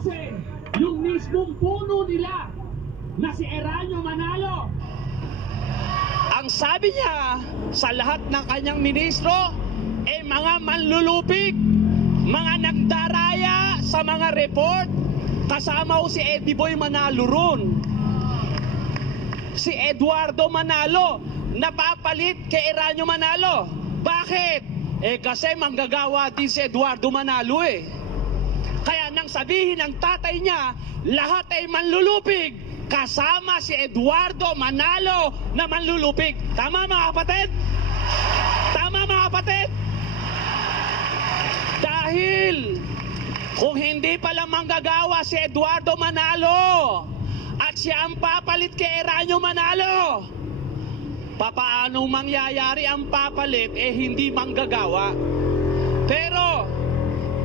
klase, yung mismong puno nila na si Eranio Manalo. Ang sabi niya sa lahat ng kanyang ministro, mga manlulupig, mga nagdaraya sa mga report, kasama ko si Eddie Boy Manalo ron. Si Eduardo Manalo, napapalit kay Eranio Manalo. Bakit? Kasi manggagawa din si Eduardo Manalo eh. Kaya nang sabihin ng tatay niya, lahat ay manlulupig, kasama si Eduardo Manalo na manlulupig. Tama mga kapatid? Tama mga kapatid? Dahil kung hindi pala manggagawa si Eduardo Manalo at siya ang papalit kay Eranio Manalo, papaanong mangyayari ang papalit hindi manggagawa? Pero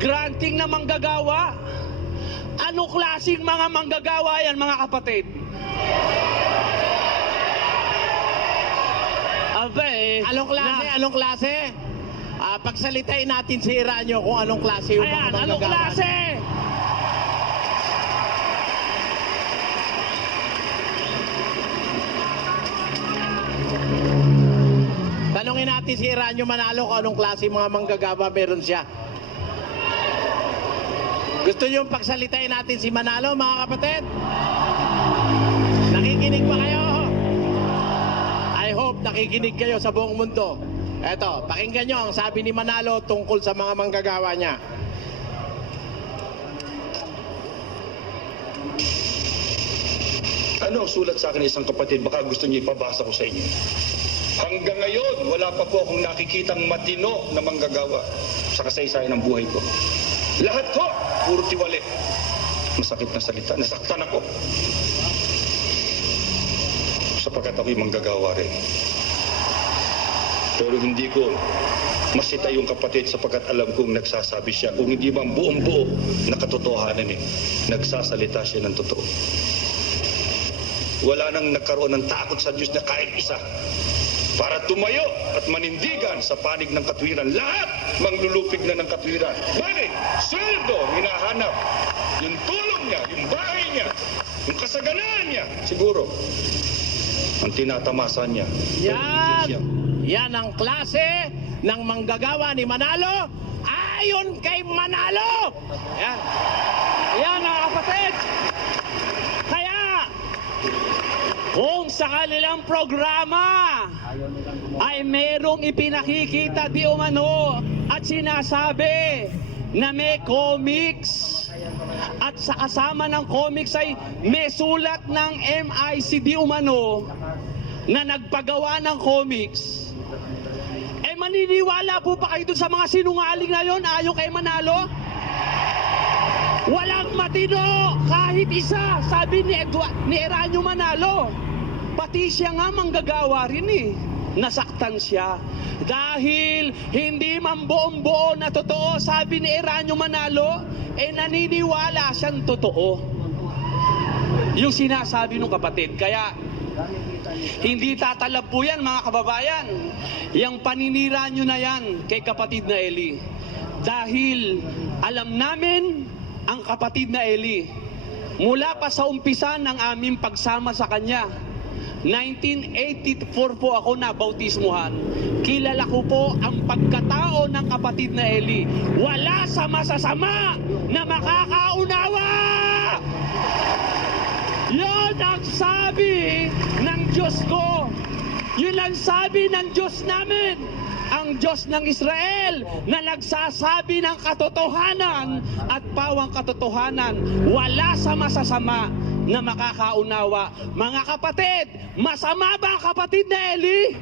granting na manggagawa. Anong klaseng mga manggagawa yan mga kapatid? Anong klase? Anong klase? Pagsalitain natin si Eranio kung anong klase yung mga manggagawa. Anong klase? Tanungin natin si Eranio Manalo kung anong klase mga manggagawa meron siya. Gusto nyo pagsalitain natin si Manalo, mga kapatid? Nakikinig ba kayo? I hope nakikinig kayo sa buong mundo. Eto, pakinggan nyo ang sabi ni Manalo tungkol sa mga manggagawa niya. Ano ang sulat sa akin ng isang kapatid? Baka gusto niyo ipabasa ko sa inyo. Hanggang ngayon, wala pa po akong nakikitang matino na manggagawa sa kasaysayan ng buhay ko. Lahat ko, puro tiwali. Masakit na salita, nasaktan ako. Sapagkat ako'y manggagawa rin. Pero hindi ko masita yung kapatid sapagkat alam kong nagsasabi siya. Kung hindi bang buong buo na katotohanan nagsasalita siya ng totoo. Wala nang nagkaroon ng takot sa Diyos na kahit isa para tumayo at manindigan sa panig ng katwiran. Lahat manglulupig na ng katwiran. Bakit? Sweldo, hinahanap. Yung tulong niya, yung bahay niya, yung kasaganaan niya, siguro. Ang tinatamasan niya. Yan ang klase ng manggagawa ni Manalo ayon kay Manalo. Yan. Yan mga kapatid. Kaya kung sa kanilang programa ay merong ipinakikita di umano at sinasabi na may comics at sa kasama ng comics ay may sulat ng MIC di umano na nagpagawa ng comics, maniniwala po pa kayo dun sa mga sinungaling na yon ayon kay Manalo? Walang matino kahit isa, sabi ni Eranio Manalo. Pati siya nga manggagawa rin nasaktan siya. Dahil hindi man buong-buo na totoo, sabi ni Eranio Manalo, naniniwala siyang totoo yung sinasabi ng kapatid. Kaya hindi tatalab po yan mga kababayan, yung paninira nyo na yan kay kapatid na Eli. Dahil alam namin ang kapatid na Eli mula pa sa umpisa ng aming pagsama sa kanya. 1984 po ako nabautismuhan. Kilala ko po ang pagkatao ng kapatid na Eli. Wala sa masasama na makakaunawa. Yun ang sabi ng Diyos ko. Yun ang sabi ng Diyos namin. Ang Diyos ng Israel na nagsasabi ng katotohanan at pawang katotohanan. Wala sa masasama na makakaunawa. Mga kapatid, masama ba ang kapatid na Eli?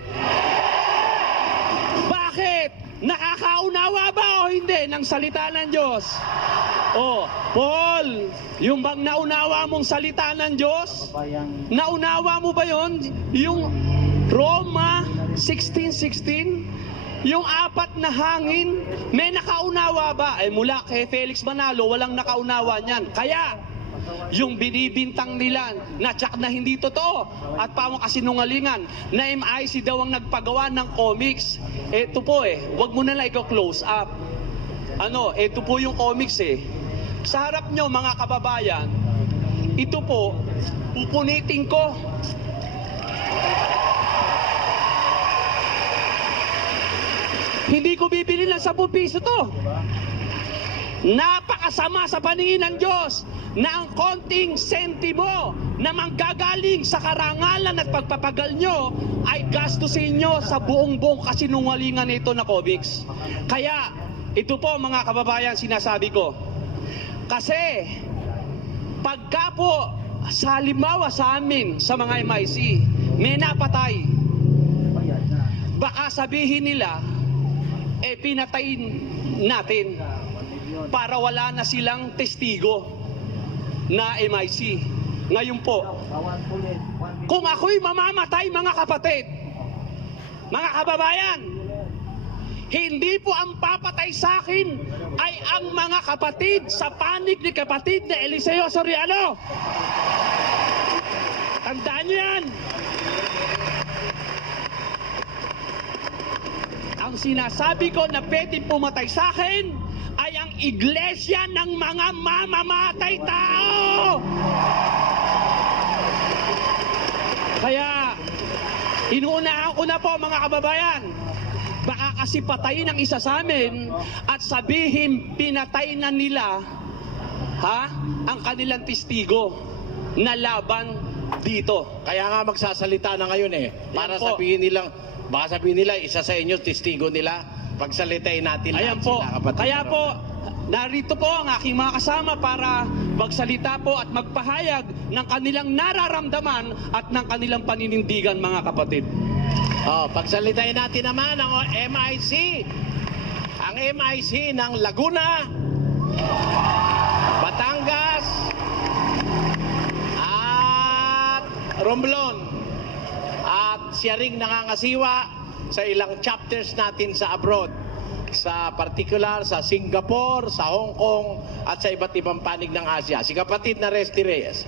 Bakit? Nakakaunawa ba o hindi ng salita ng Diyos? Paul, yung bang naunawa mong salita ng Diyos? Naunawa mo ba yon? Yung Roma 16:16? Yung apat na hangin, may nakaunawa ba? Mula kay Felix Manalo, walang nakaunawa niyan. Kaya, yung binibintang nila na tsak na hindi totoo at pawang kasinungalingan na MIC daw ang nagpagawa ng comics. Ito po wag mo na lang ikaw close up. Ito po yung comics sa harap nyo mga kababayan, ito po, pupunitin ko. Hindi ko bibili ng 10 piso to. Napakasama sa paningin ng Diyos na ang konting sentimo na manggagaling sa karangalan at pagpapagal nyo ay gastusin nyo sa buong kasinungalingan nito na COMEX. Kaya, ito po mga kababayan sinasabi ko. Kasi, pagka po sa halimbawa sa amin, sa mga MIC, may napatay, baka sabihin nila, pinatayin natin para wala na silang testigo na MIC. Ngayon po, kung ako'y mamamatay mga kapatid, mga kababayan, hindi po ang papatay sa akin ay ang mga kapatid sa panig ni kapatid na Eliseo Soriano. Tandaan niyo yan. Ang sinasabi ko na pwedeng pumatay sa akin ay ang iglesia ng mga mamamatay tao. Kaya, inuunahan ko na po mga kababayan, baka kasi patayin ang isa sa amin at sabihin pinatay na nila ang kanilang testigo na laban dito. Kaya nga magsasalita na ngayon para Yan po. sabihin nilang, baka sabihin nila, isa sa inyo, testigo nila, pagsalitain natin Ayan lahat po. sila, kapatid. Kaya po, narito po ang aking mga kasama para magsalita po at magpahayag ng kanilang nararamdaman at ng kanilang paninindigan mga kapatid. Pagsalitain natin naman ang MIC. Ang MIC ng Laguna, Batangas, at Romblon. At siya ring nangangasiwa sa ilang chapters natin sa abroad. Sa particular sa Singapore, sa Hong Kong, at sa iba't ibang panig ng Asia. Si kapatid na Resty Reyes.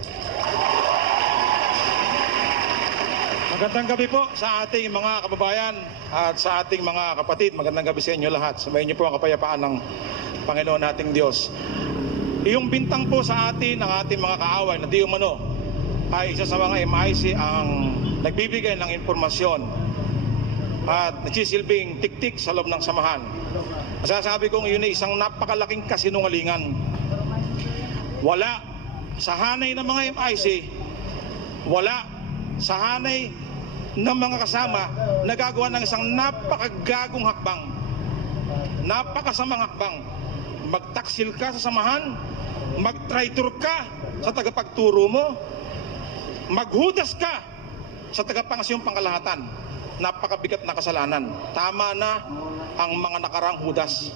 Magandang gabi po sa ating mga kababayan at sa ating mga kapatid. Magandang gabi sa inyo lahat. Sumayin niyo po ang kapayapaan ng Panginoon nating Diyos. Iyong bintang po sa atin, ng ating mga kaaway na di umano, ay isa sa mga MIC ang nagbibigay ng impormasyon at nagsisilbing tiktik sa loob ng samahan. Masasabi kong yun ay isang napakalaking kasinungalingan. Wala sa hanay ng mga MIC, wala sa hanay ng mga kasama nagagawa ng isang napakagagong hakbang, napakasamang hakbang. Magtaksil ka sa samahan, magtraitor ka sa tagapagturo mo, maghudas ka sa tagapangasyong pangkalahatan. Napakabigat na kasalanan. Tama na ang mga nakarang hudas.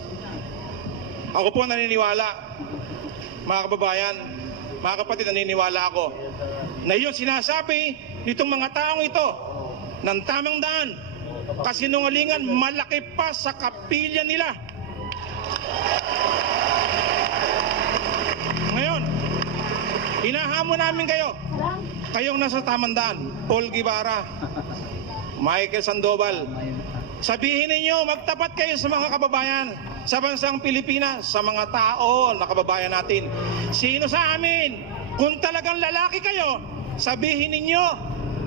Ako po naniniwala, mga kababayan, mga kapatid, naniniwala ako na yun sinasabi nitong mga taong ito ng tamang daan, kasinungalingan malaki pa sa kapilya nila. Ngayon, hinahamon namin kayo, kayong nasa tamang daan, Paul Guevara, Michael Sandoval, sabihin ninyo, magtapat kayo sa mga kababayan sa bansang Pilipinas, sa mga tao na kababayan natin. Sino sa amin, kung talagang lalaki kayo, sabihin ninyo,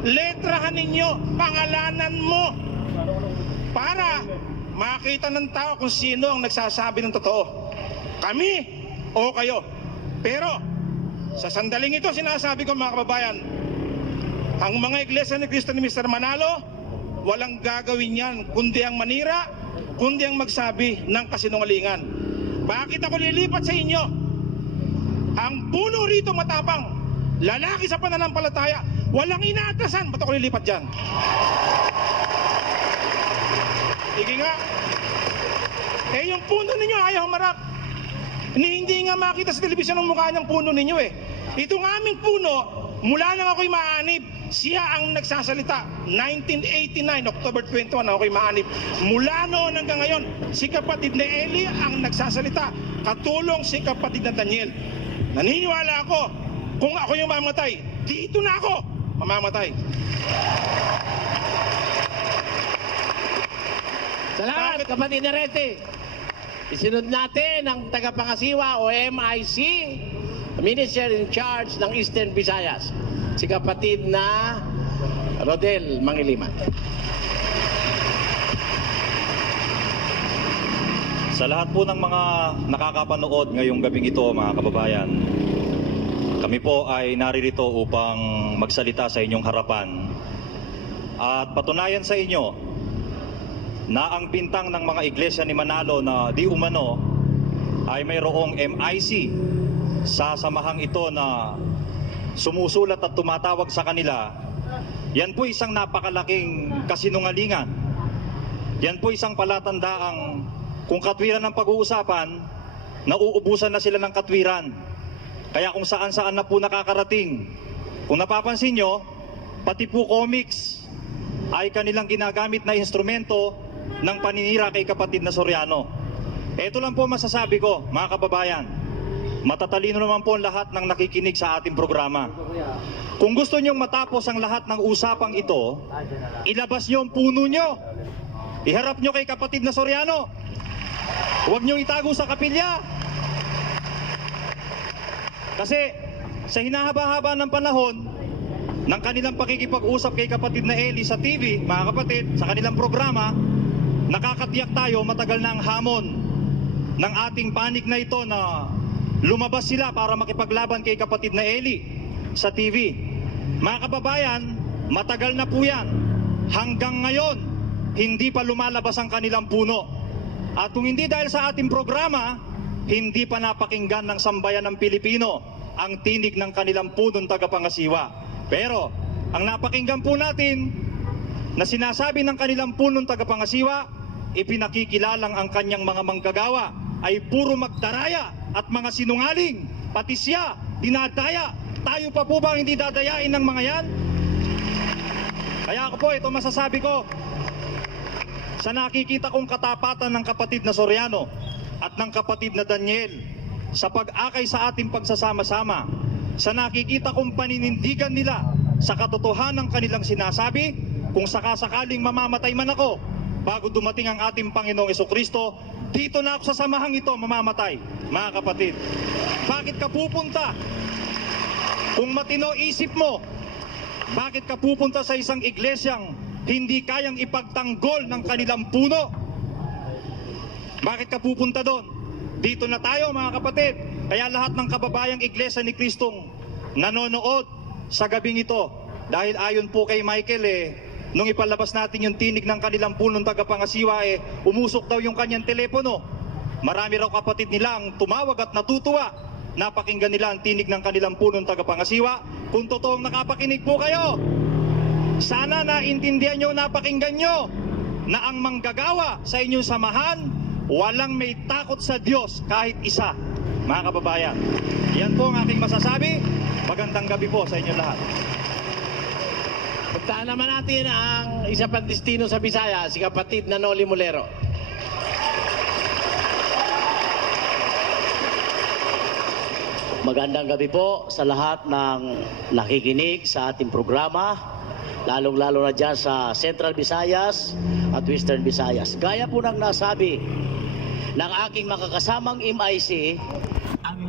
letrahan ninyo, pangalanan mo, para makita ng tao kung sino ang nagsasabi ng totoo. Kami o kayo. Pero sa sandaling ito sinasabi ko mga kababayan, ang mga iglesia ni Cristo ni Mr. Manalo, walang gagawin yan kundi ang manira, kundi ang magsabi ng kasinungalingan. Bakit ako lilipat sa inyo? Ang puno rito matapang, lalaki sa pananampalataya, walang inaatrasan. Ba't ako lilipat dyan? Sige nga. Yung puno ninyo ayaw humarap. Hindi nga makita sa telebisyon ang mukha ng puno ninyo Itong aming puno, mula nang ako'y maanib, siya ang nagsasalita. 1989, October 21, ako'y maanib. Mula noon hanggang ngayon, si kapatid na Eli ang nagsasalita. Katulong si kapatid na Daniel. Naniniwala ako, kung ako yung mamatay, dito na ako mamamatay. Salamat, kapatid na Resty. Isunod natin ang tagapangasiwa o MIC, Minister in Charge ng Eastern Visayas, si kapatid na Rodel Mangiliman. Sa lahat po ng mga nakakapanood ngayong gabing ito, mga kababayan, kami po ay naririto upang magsalita sa inyong harapan at patunayan sa inyo na ang bintang ng mga iglesia ni Manalo na di umano ay mayroong MIC sa samahang ito na sumusulat at tumatawag sa kanila. Yan po isang napakalaking kasinungalingan. Yan po isang palatandaang kung katwiran ng pag-uusapan, nauubusan na sila ng katwiran. Kaya kung saan-saan na po nakakarating. Kung napapansin nyo, pati po comics ay kanilang ginagamit na instrumento ng paninira kay kapatid na Soriano. Ito lang po masasabi ko, mga kababayan. Matatalino naman po ang lahat ng nakikinig sa ating programa. Kung gusto nyong matapos ang lahat ng usapang ito, ilabas nyo ang puno nyo. Iharap nyo kay kapatid na Soriano. Huwag nyong itago sa kapilya. Kasi sa hinahaba-haba ng panahon ng kanilang pakikipag-usap kay kapatid na Eli sa TV, mga kapatid, sa kanilang programa, nakakatiyak tayo matagal na ang hamon ng ating panig na ito na lumabas sila para makipaglaban kay kapatid na Eli sa TV. Mga kababayan, matagal na po yan. Hanggang ngayon, hindi pa lumalabas ang kanilang puno. At kung hindi dahil sa ating programa, hindi pa napakinggan ng sambayan ng Pilipino ang tinig ng kanilang punong tagapangasiwa. Pero ang napakinggan po natin na sinasabi ng kanilang punong tagapangasiwa, ipinakikilalang ang kanyang mga manggagawa ay puro magdaraya at mga sinungaling. Pati siya, dinadaya. Tayo pa po ba hindi dadayain ng mga yan? Kaya ako po, ito masasabi ko. Sa nakikita kong katapatan ng kapatid na Soriano at ng kapatid na Daniel sa pag-akay sa ating pagsasama-sama, sa nakikita kong paninindigan nila sa katotohanan ng kanilang sinasabi, kung sakasakaling mamamatay man ako bago dumating ang ating Panginoong Jesucristo, dito na ako sa samahang ito mamamatay, mga kapatid. Bakit ka pupunta? Kung matino isip mo, bakit ka pupunta sa isang iglesyang hindi kayang ipagtanggol ng kanilang puno? Bakit ka pupunta doon? Dito na tayo, mga kapatid. Kaya lahat ng kababayang iglesia ni Kristong nanonood sa gabing ito, dahil ayon po kay Michael, nung ipalabas natin yung tinig ng kanilang punong tagapangasiwa, umusok daw yung kanyang telepono. Marami raw kapatid nila ang tumawag at natutuwa. Napakinggan nila ang tinig ng kanilang punong tagapangasiwa. Kung totoong nakapakinig po kayo, sana naintindihan nyo, napakinggan nyo na ang manggagawa sa inyong samahan, walang may takot sa Diyos kahit isa, mga kababayan. Yan po ang aking masasabi. Magandang gabi po sa inyo lahat. Puntahan naman natin ang isa pang destino sa Bisaya, si kapatid na Noli Mulero. Magandang gabi po sa lahat ng nakikinig sa ating programa, lalong-lalo na dyan sa Central Visayas at Western Visayas. Gaya po ng nasabi ng aking makakasamang MIC, ang